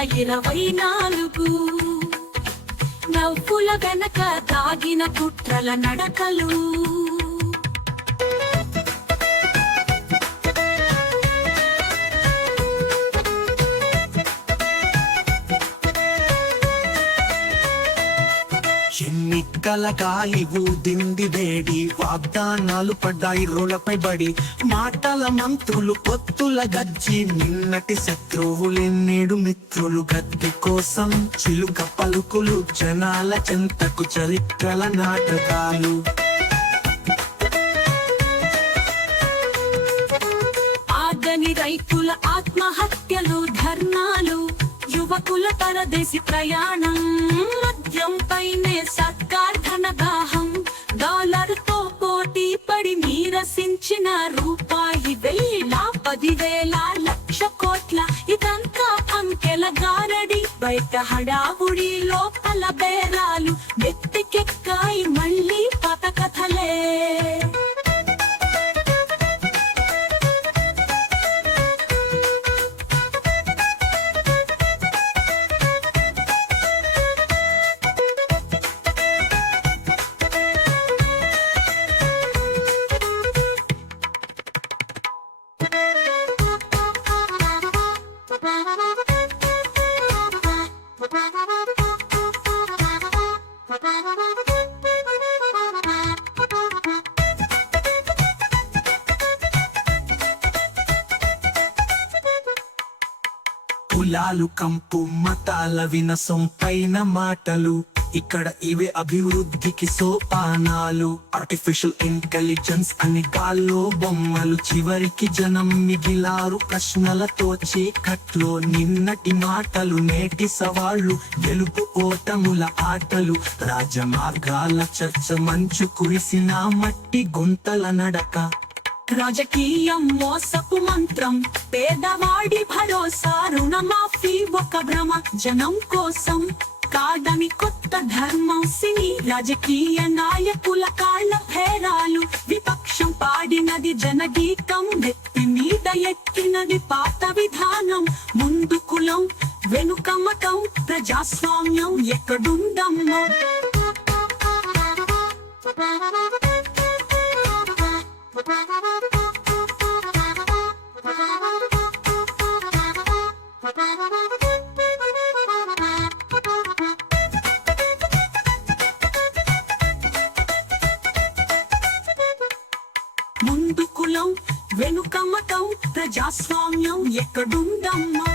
2024 నవ్వుల వెనక దాగిన కుట్రల నడకలు. ఎన్నికల గాలి ఊదింది వేడి, వాగ్దానాలు పడ్డాయి రోలపై బడి. మాటల మంత్రులు పొత్తుల గజ్జి, నిన్నటి శత్రువులే నేడు మిత్రులు. గద్దె కోసం చిలుక పలుకులు, జనాల చెంతకు చరిత్రల నాటకాలు. ఆగని రైతుల ఆత్మహత్యలు, ధర్నాలు, యువకుల పరదేశి ప్రయాణం. మద్యం పైనే సర్కార్ ధనదాహం, డాలర్తో పోటీ పడి నీరసించిన రూపాయి వేల 10,000 లక్ష కోట్ల. ఇదంతా అంకెల గారడి, బయట హడావుడి లోపల బేరాలు. వ్యక్తికెక్కాయి మళ్ళీ పాత కథలే. కులాలు కంపు, మతాల వినసం పైన మాటలు. ఇక్కడ ఇవే అభివృద్ధికి సోపానాలు. ఆర్టిఫిషియల్ ఇంటెలిజెన్స్ అని గాల్లో బొమ్మలు. చివరికి జనం మిగిలారు ప్రశ్నలతో చీకట్లో. నిన్నటి మాటలు నేటి సవాళ్లు, గెలుపు ఓటముల ఆటలు. రాజమార్గాల చర్చ, మంచు కురిసిన మట్టి గుంతల నడక. రాజకీయం మోసపు మంత్రం, పేదవాడి భరోసా. రుణమాఫీ ఒక భ్రమ, జనం కోసం కాదని కొత్త ధర్మం. సినీ రాజకీయ నాయకుల కాళ్ళ భేరాలు. విపక్షం పాడినది జనగీతం, నెత్తి మీద ఎక్కినది పాత విధానం. ముందు కులం, వెనుక మతం, ప్రజాస్వామ్యం ఎక్కడుందమ్మా? ముందు కులం, వెనుక మతం, ప్రజాస్వామ్యం ఎక్కడుందమ్మా?